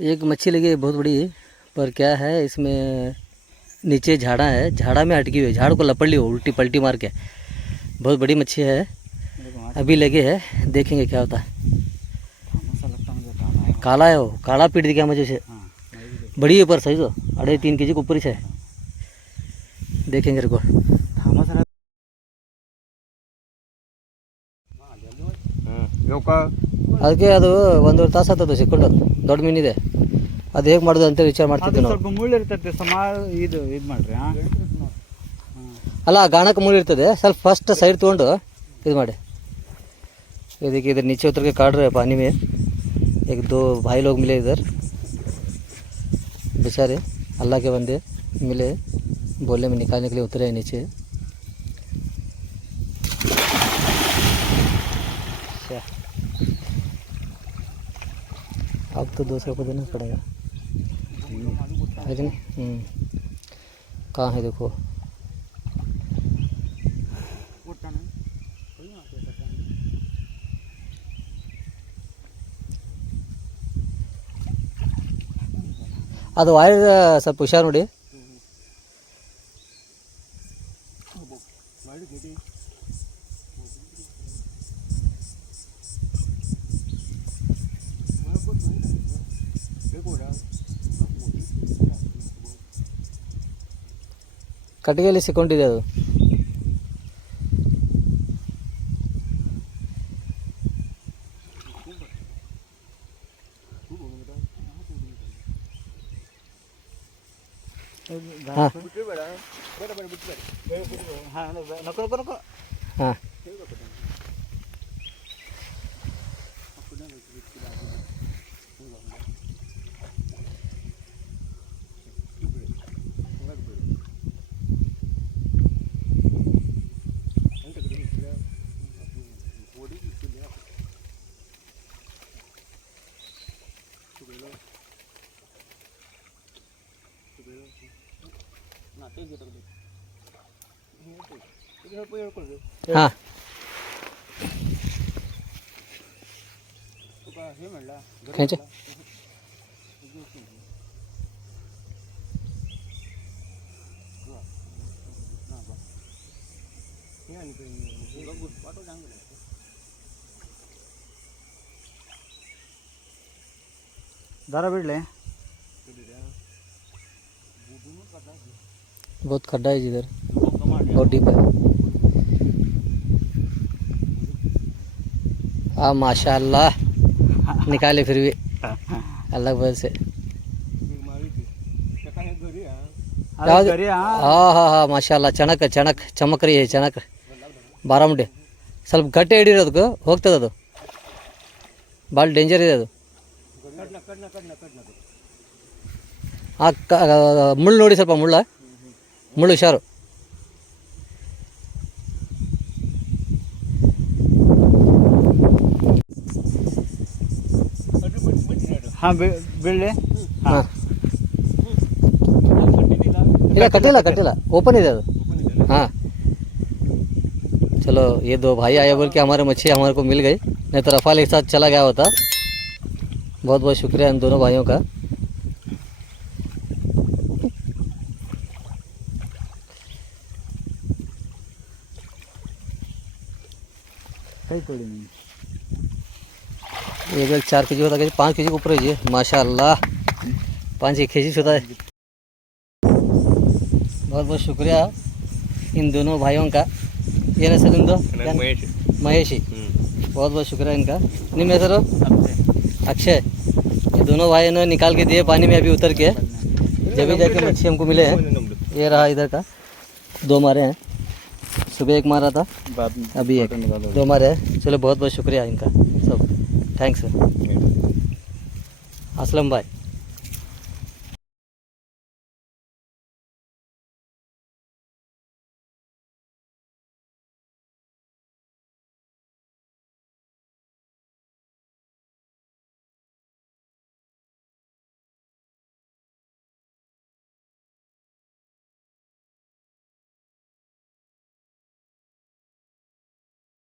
एक मच्छी लगी है बहुत बड़ी, पर क्या है इसमें नीचे झाड़ा है, झाड़ा में अटकी हुई है, झाड़ को लपड़ ली उल्टी पलटी मार के। बहुत बड़ी मच्छी है, अभी लगे है, देखेंगे क्या होता है। काला है वो, काला पीट दिया मुझे से, बड़ी है पर सही तो 2.5 kg के ऊपर ही है, देखेंगे रिको। ಅದಕ್ಕೆ ಅದು 1.5 ತಾಸು ಆಗ್ತದೆ ಸಿಕ್ಕೊಂಡು, ದೊಡ್ಡ ಮೀನಿದೆ, ಅದು ಹೇಗೆ ಮಾಡೋದು ಅಂತ ವಿಚಾರ ಮಾಡ್ತಿದ್ದೆ ನಾವು. ಸ್ವಲ್ಪ ಮುಳ್ಳು ಇರ್ತದೆ ಸುಮಾರು, ಇದು ಮಾಡ್ರಿ. ಅಲ್ಲ ಗಾಣಕ್ಕೆ ಮುಳ್ಳು ಇರ್ತದೆ, ಸ್ವಲ್ಪ ಫಸ್ಟ್ ಸೈಡ್ ತೊಗೊಂಡು ಇದು ಮಾಡಿ, ಇದಕ್ಕೆ इधर नीचे उतर के काट रहे हैं पानी में। 1-2 भाई लोग मिले इधर, बेचारे अल्लाह के बंदे मिले, बोले में निकालने के लिए उतरे हैं नीचे। अब तो 200 रुपये देना पड़ेगा, है कि नहीं? कहाँ है देखो, ಅದು ವಾಯರ್ ಸ್ವಲ್ಪ ಹುಷಾರು ನೋಡಿ. ಕಟ್ಟಿಗೆಯಲ್ಲಿ ಸಿಕ್ಕೊಂಡಿದೆ ಅದು. ಹಾಂ ಹಾಂ हां खींचे दारा बिड़ले बहुत खड्डा है इधर, बहुत डीप है। हाँ माशाल्लाह निकाले फिर भी अल्लाह की वजह से। हाँ हाँ हाँ माशाल्लाह, चणक चणक चमक रही है, चणक 12 मुंडे, ಸ್ವಲ್ಪ ಗಟ್ಟಿ ಹಿಡಿರೋದಕ್ಕೆ ಹೋಗ್ತದೆ, ಅದು ಭಾಳ ಡೇಂಜರ್ ಇದೆ ಅದು. ಮುಳ್ಳು ನೋಡಿ, ಸ್ವಲ್ಪ ಮುಳ್ಳು ಹುಷಾರು. हाँ बिड़ले हाँ ಇಲ್ಲ ಕಟ್ಟಿಲ್ಲ ओपन ಇದೆ ಅದು. हाँ चलो ये 2 भाई आए बोल के हमारे मच्छी हमारे को मिल गई, नहीं तो रफाल एक साथ चला गया होता। बहुत बहुत शुक्रिया इन दोनों भाइयों का। एक 4 kg होता है, 5 kg के ऊपर है माशाल्लाह, 5 kg होता है। बहुत बहुत शुक्रिया इन दोनों भाइयों का। ये ना सर महेशी, बहुत बहुत शुक्रिया इनका। नहीं मैं सर अक्षय, ये दोनों भाई ने निकाल के दिए पानी में अभी उतर के, जब भी जाके मच्छी हमको मिले हैं। ये रहा इधर का, 2 मारे हैं, सुबह 1 मारा था, अभी 1, 2 मारे हैं। चलो बहुत बहुत शुक्रिया इनका सब, थैंक्स असलम भाई।